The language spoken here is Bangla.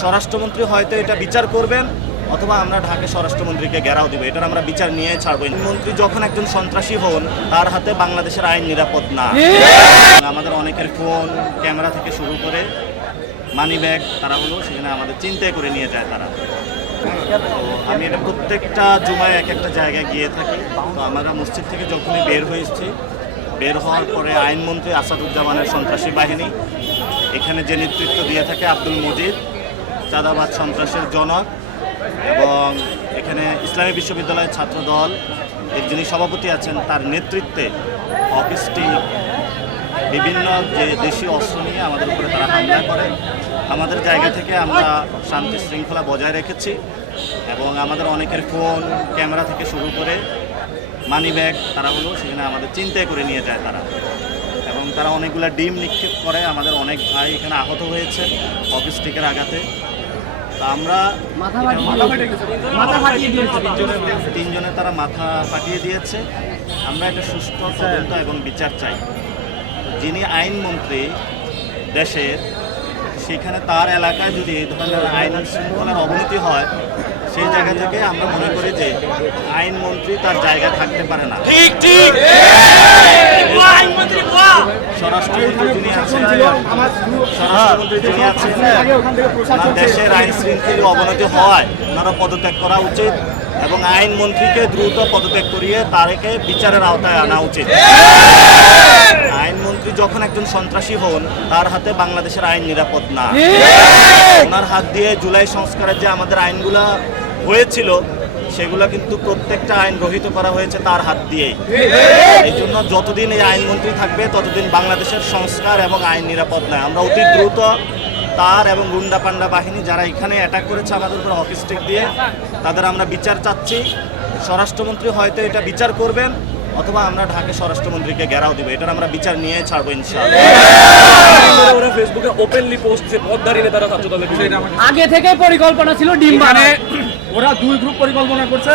স্বরাষ্ট্রমন্ত্রী হয়তো এটা বিচার করবেন অথবা আমরা ঢাকা স্বরাষ্ট্রমন্ত্রীকে ঘেরাও দিব, এটার আমরা বিচার নিয়ে ছাড়বো। মন্ত্রী যখন একজন সন্ত্রাসী হন তার হাতে বাংলাদেশের আইন নিরাপদ না। আমাদের অনেকের ফোন ক্যামেরা থেকে শুরু করে মানি ব্যাগ তারা হলো সেখানে আমাদের চিন্তায় করে নিয়ে যায় তারা। আমি এটা প্রত্যেকটা জুমায় এক একটা জায়গায় গিয়ে থাকি। তো আমরা মসজিদ থেকে যখনই বের হওয়ার পরে আইনমন্ত্রী আসাদুজ্জামানের সন্ত্রাসী বাহিনী এখানে যে নেতৃত্ব দিয়ে থাকে আব্দুল মজিদ, চাঁদাবাদ সন্ত্রাসের জনক, এবং এখানে ইসলামী বিশ্ববিদ্যালয়ের ছাত্র দল এর যিনি সভাপতি আছেন তার নেতৃত্বে অফিসটি বিভিন্ন যে দেশীয় অস্ত্র নিয়ে আমাদের উপরে তারা হামলা করে। আমাদের জায়গা থেকে আমরা শান্তি শৃঙ্খলা বজায় রেখেছি এবং আমাদের অনেকের ফোন ক্যামেরা থেকে শুরু করে মানি ব্যাগ তারা হলো সেখানে আমাদের চিন্তায় করে নিয়ে যায় তারা, এবং তারা অনেকগুলো ডিম নিক্ষেপ করে। আমাদের অনেক ভাই এখানে আহত হয়েছে অফিস টিকের আঘাতে। তা আমরা তিনজনে তারা মাথা ফাটিয়ে দিয়েছে। আমরা একটা সুষ্ঠু তদন্ত এবং বিচার চাই। যিনি আইনমন্ত্রী দেশের, সেখানে তার এলাকায় যদি এই ধরনের আইন শৃঙ্খলার অবনতি হয় সেই জায়গা থেকে আমরা মনে করি যে আইনমন্ত্রী তার জায়গায় থাকতে পারে না। স্বরাষ্ট্রমন্ত্রী যিনি আছেন দেশের আইন শৃঙ্খলা অবনতি হওয়ায় ওনারা পদত্যাগ করা উচিত এবং আইনমন্ত্রীকে দ্রুত পদত্যাগ করিয়ে তারকে বিচারের আওতায় আনা উচিত। আইনমন্ত্রী যখন একজন সন্ত্রাসী হন তার হাতে বাংলাদেশের আইন নিরাপদ না। ওনার হাত দিয়ে জুলাই সংস্কারের যে আমাদের আইনগুলা হয়েছিল সেগুলো কিন্তু প্রত্যেকটা আইন রহিত করা হয়েছে তার হাত দিয়েই। এই জন্য যতদিন এই আইনমন্ত্রী থাকবে ততদিন বাংলাদেশের সংস্কার এবং আইন নিরাপদ নয়। আমরা অতি দ্রুত তার এবং গুন্ডা পান্ডা বাহিনী যারা এখানে অ্যাটাক করেছে আমাদের উপরে হকি স্টিক দিয়ে তাদের আমরা বিচার চাচ্ছি। স্বরাষ্ট্রমন্ত্রী হয়তো এটা বিচার করবেন অথবা আমরা ঢাকা স্বরাষ্ট্রমন্ত্রীকে ঘেরাও দিব, এটার আমরা বিচার নিয়ে ছাড়বো ইনশাআল্লাহ। ওরা ফেসবুকে ওপেনলি পোস্ট যে পদ্মারি নেতারা ছাত্র দলের আগে থেকে পরিকল্পনা ছিল ডিম বানানো। ওরা দুই গ্রুপ পরিকল্পনা করছে।